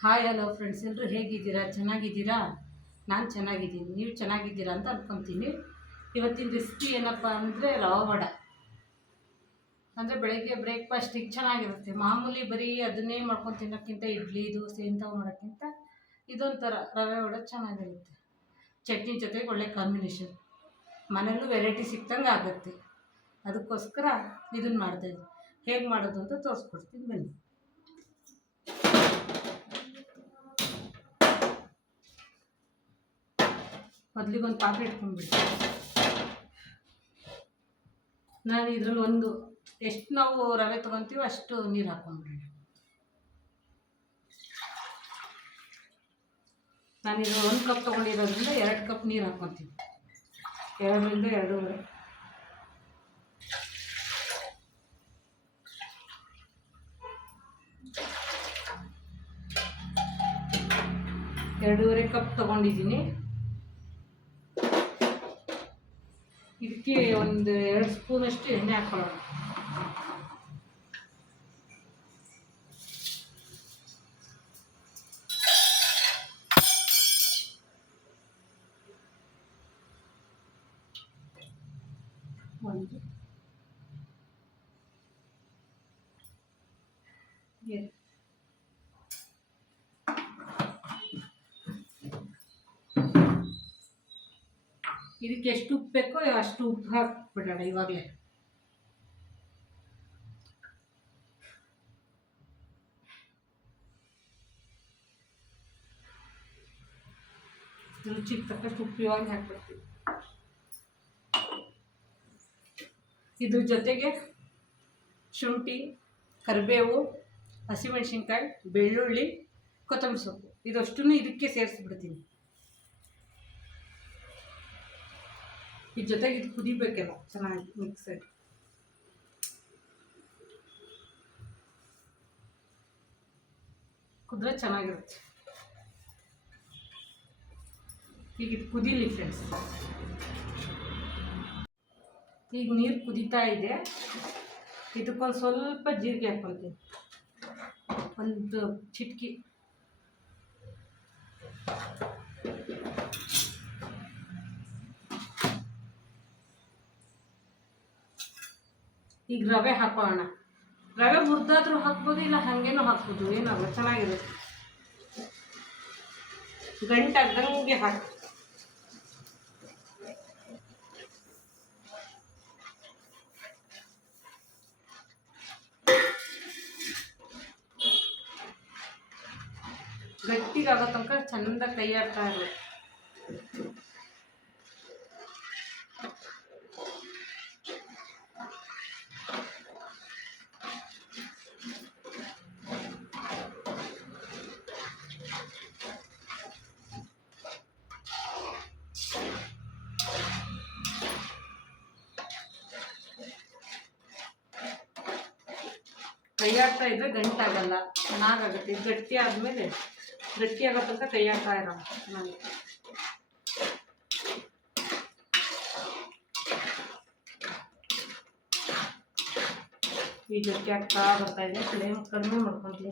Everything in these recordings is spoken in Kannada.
ಹಾಯ್ ಹಲೋ ಫ್ರೆಂಡ್ಸ್ ಎಲ್ಲರೂ ಹೇಗಿದ್ದೀರಾ? ಚೆನ್ನಾಗಿದ್ದೀರಾ? ನಾನು ಚೆನ್ನಾಗಿದ್ದೀನಿ. ನೀವು ಚೆನ್ನಾಗಿದ್ದೀರಾ ಅಂತ ಅಂದ್ಕೊತೀನಿ ಇವತ್ತಿನ ರೆಸಿಪಿ ಏನಪ್ಪ ಅಂದರೆ ರವೆ ವಡ. ಅಂದರೆ ಬೆಳಗ್ಗೆ ಬ್ರೇಕ್ಫಾಸ್ಟಿಗೆ ಚೆನ್ನಾಗಿರುತ್ತೆ. ಮಾಮೂಲಿ ಬರೀ ಅದನ್ನೇ ಮಾಡ್ಕೊಂಡು ತಿನ್ನೋಕ್ಕಿಂತ ಇಡ್ಲಿ, ದೋಸೆ ಇಂಥವು ಮಾಡೋಕ್ಕಿಂತ ಇದೊಂಥರ ರವೆ ವಡ ಚೆನ್ನಾಗಿರುತ್ತೆ. ಚಟ್ನಿ ಜೊತೆಗೆ ಒಳ್ಳೆ ಕಾಂಬಿನೇಷನ್ ಮನೆಯಲ್ಲೂ ವೆರೈಟಿ ಸಿಕ್ತಂಗೆ ಆಗುತ್ತೆ. ಅದಕ್ಕೋಸ್ಕರ ಇದನ್ನು ಮಾಡ್ತಾಯಿದ್ದೆ ಹೇಗೆ ಮಾಡೋದು ಅಂತ ತೋರಿಸ್ಕೊಡ್ತೀನಿ. ಬನ್ನಿ. ಮೊದಲಿಗೆ ಒಂದು ಪಾತ್ರೆ ಇಟ್ಕೊಂಡ್ಬಿಟ್ಟು ನಾನು ಇದ್ರಲ್ಲಿ ಒಂದು, ಎಷ್ಟು ನಾವು ರವೆ ತೊಗೊತೀವೋ ಅಷ್ಟು ನೀರು ಹಾಕೊಂಡ್ಬಿಡಿ ನಾನು ಇದು ಒಂದು ಕಪ್ ತೊಗೊಂಡಿರೋದ್ರಿಂದ ಎರಡು ಕಪ್ ನೀರು ಹಾಕ್ಕೊತೀನಿ ಎರಡರಿಂದ ಎರಡೂವರೆ. ಎರಡೂವರೆ ಕಪ್ ತೊಗೊಂಡಿದ್ದೀನಿ. ಇದಕ್ಕೆ ಒಂದು ಎರಡು ಸ್ಪೂನಷ್ಟು ಎಣ್ಣೆ ಹಾಕೊಳ್ಳೋಣ ಇದಕ್ಕೆ ಎಷ್ಟು ಉಪ್ಪು ಬೇಕೋ ಅಷ್ಟು ಉಪ್ಪು ಹಾಕ್ಬಿಡೋಣ ಇವಾಗಲೇ. ರುಚಿಗೆ ತಕ್ಕಷ್ಟು ಉಪ್ಪು ಇವಾಗ ಹಾಕ್ಬಿಡ್ತೀವಿ. ಇದ್ರ ಜೊತೆಗೆ ಶುಂಠಿ, ಕರಿಬೇವು, ಹಸಿಮೆಣಸಿನ್ಕಾಯಿ, ಬೆಳ್ಳುಳ್ಳಿ, ಕೊತ್ತಂಬರಿ ಸೊಪ್ಪು. ಇದಷ್ಟನ್ನು ಇದಕ್ಕೆ ಸೇರಿಸ್ಬಿಡ್ತೀನಿ. ಇದ್ರ ಜೊತೆಗೆ ಇದು ಕುದಿಬೇಕೆಲ್ಲ ಚೆನ್ನಾಗಿ ಮಿಕ್ಸ್ ಆಗಿ ಕುದ್ರೆ ಚೆನ್ನಾಗಿರುತ್ತೆ ಈಗ ಇದು ಕುದೀಲಿ ಫ್ರೆಂಡ್ಸ್ ಈಗ ನೀರು ಕುದೀತಾ ಇದೆ ಇದಕ್ಕೊಂದು ಸ್ವಲ್ಪ ಜೀರಿಗೆ ಹಾಕ್ಕೊಳ್ತೀನಿ ಒಂದು ಚಿಟಕಿ ಈಗ ರವೆ ಹಾಕೋಣ ರವೆ ಮುರಿದಾದ್ರೂ ಹಾಕ್ಬೋದು ಇಲ್ಲ ಹಾಗೇನೂ ಹಾಕ್ಬೋದು ಏನಾಗಲ್ಲ ಚೆನ್ನಾಗಿರುತ್ತೆ ಗಂಟಾಗ್ದಂಗೆ ಹಾಕಿ ಗಟ್ಟಿಗಾಗೋ ತನಕ ಚಂದ ಕೈ ಆಡ್ತಾ ಇರಬೇಕು ಕೈ ಆಡ್ತಾ ಇದ್ರೆ ಗಂಟಾಗಲ್ಲ ಚೆನ್ನಾಗಾಗುತ್ತೆ ಇದು ಗಟ್ಟಿ ಆದಮೇಲೆ ಗಟ್ಟಿ ಆಗೋ ತನಕ ಕೈ ಆಡ್ತಾ ಇರೋ ನಾನು ಈ ಗಟ್ಟಿ ಆಗ್ತಾ ಬರ್ತಾ ಇದೆ ಫ್ಲೇಮ್ ಕಡಿಮೆ ಮಾಡ್ಕೊಂತೀನಿ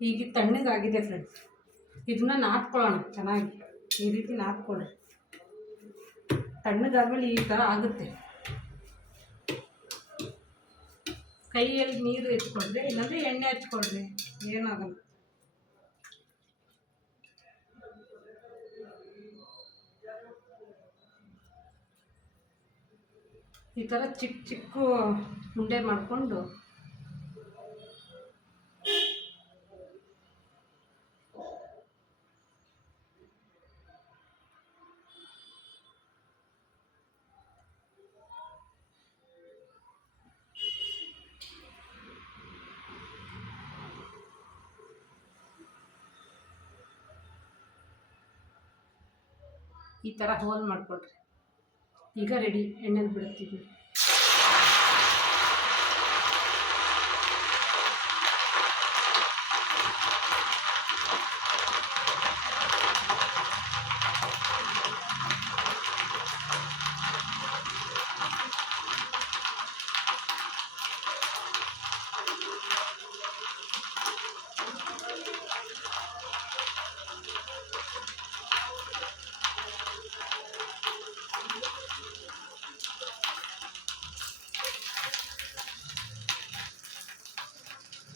ಈಗ ತಣ್ಣಗಾಗಿದೆ ಫ್ರೆಂಡ್ಸ್ ಇದನ್ನ ನಾದ್ಕೊಳ್ಳೋಣ ಚೆನ್ನಾಗಿ. ಈ ರೀತಿ ನಾದ್ಕೊಳ್ಳಿ. ತಣ್ಣಗಾದ್ಮೇಲೆ ಈ ಥರ ಆಗುತ್ತೆ. ಕೈಯಲ್ಲಿ ನೀರು ಎತ್ಕೊಳ್ರಿ, ಇಲ್ಲಾಂದ್ರೆ ಎಣ್ಣೆ ಹಚ್ಕೊಳ್ರಿ, ಏನಾಗಲ್ಲ. ಈ ಥರ ಚಿಕ್ಕ ಚಿಕ್ಕ ಉಂಡೆ ಮಾಡಿಕೊಂಡು ಈ ಥರ ಹೋಲ್ ಮಾಡಿಕೊಡ್ರಿ ಈಗ ರೆಡಿ ಎಣ್ಣೆಲಿ ಬಿಡ್ತೀವಿ.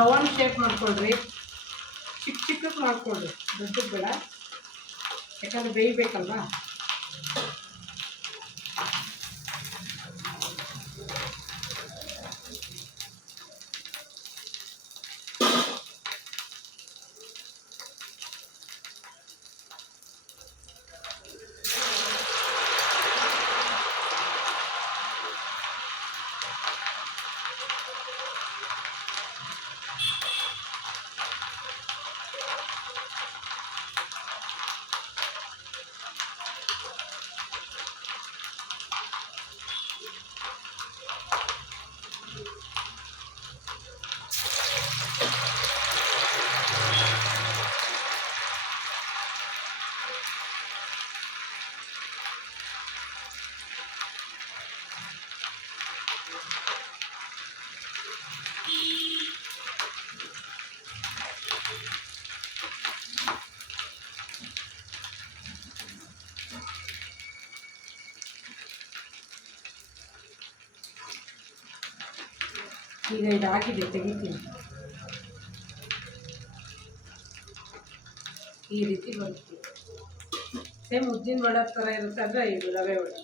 ರೌಂಡ್ ಶೇಪ್ ಮಾಡ್ಕೊಳ್ರಿ. ಚಿಕ್ಕ ಚಿಕ್ಕಕ್ಕೆ ಮಾಡ್ಕೊಳ್ರಿ. ದೊಡ್ಡದು ಬೇಡ. ಯಾಕಂದ್ರೆ ಬೇಯಬೇಕಲ್ವಾ? ಈಗ ಇದಾಗಿದೆ, ತೆಗಿತೀನಿ. ಈ ರೀತಿ ಬರುತ್ತೆ. ಸೇಮ್ ಉದ್ದಿನ ವಡೆ ಥರ ಇರುತ್ತೆ ಅಂದರೆ ಇದು ರವೆ ವಡೆ.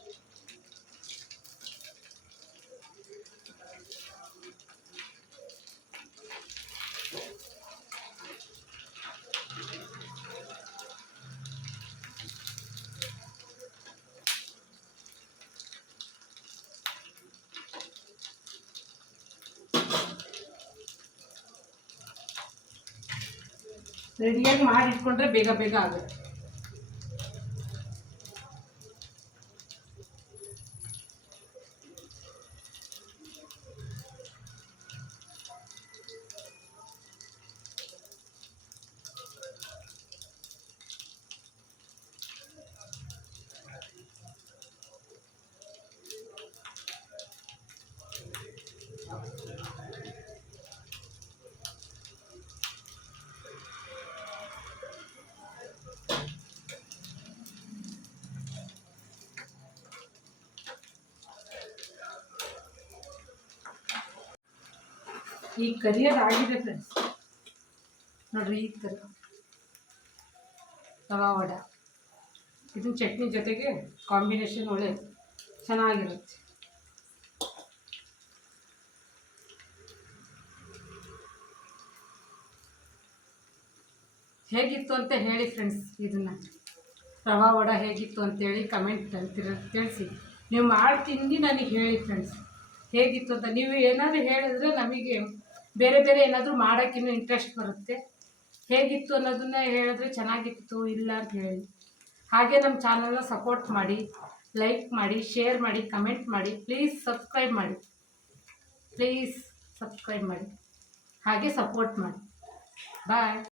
ರೆಡಿಯಾಗಿ ಮಾಡಿ ಇಟ್ಕೊಂಡ್ರೆ ಬೇಗ ಬೇಗ ಆಗುತ್ತೆ. ಈ ಕರಿಯರ್ ಆಗಿದೆ ಫ್ರೆಂಡ್ಸ್ ನೋಡ್ರಿ ಈ ಥರ ರವಾ ವಡ. ಇದು ಚಟ್ನಿ ಜೊತೆಗೆ ಕಾಂಬಿನೇಷನ್ ಒಳ್ಳೆ ಚೆನ್ನಾಗಿರುತ್ತೆ. ಹೇಗಿತ್ತು ಅಂತ ಹೇಳಿ ಫ್ರೆಂಡ್ಸ್ ಇದನ್ನು. ರವಾ ವಡ ಹೇಗಿತ್ತು ಅಂತೇಳಿ ಕಮೆಂಟ್ ತಿಳಿಸಿ. ನೀವು ಮಾಡಿ ತಿಂದು ನನಗೆ ಹೇಳಿ ಫ್ರೆಂಡ್ಸ್ ಹೇಗಿತ್ತು ಅಂತ. ನೀವು ಏನಾದರೂ ಹೇಳಿದ್ರೆ ನಮಗೆ ಬೇರೆ ಬೇರೆ ಏನಾದರೂ ಮಾಡೋಕ್ಕಿನ್ನೂ ಇಂಟ್ರೆಸ್ಟ್ ಬರುತ್ತೆ. ಹೇಗಿತ್ತು ಅನ್ನೋದನ್ನ ಹೇಳಿದ್ರೆ ಚೆನ್ನಾಗಿತ್ತು, ಇಲ್ಲ ಅಂತ ಹೇಳಿ. ಹಾಗೆ ನಮ್ಮ ಚಾನಲ್ನ ಸಪೋರ್ಟ್ ಮಾಡಿ ಲೈಕ್ ಮಾಡಿ ಶೇರ್ ಮಾಡಿ ಕಮೆಂಟ್ ಮಾಡಿ ಪ್ಲೀಸ್ ಸಬ್ಸ್ಕ್ರೈಬ್ ಮಾಡಿ. ಪ್ಲೀಸ್ ಸಬ್ಸ್ಕ್ರೈಬ್ ಮಾಡಿ. ಹಾಗೆ ಸಪೋರ್ಟ್ ಮಾಡಿ. ಬಾಯ್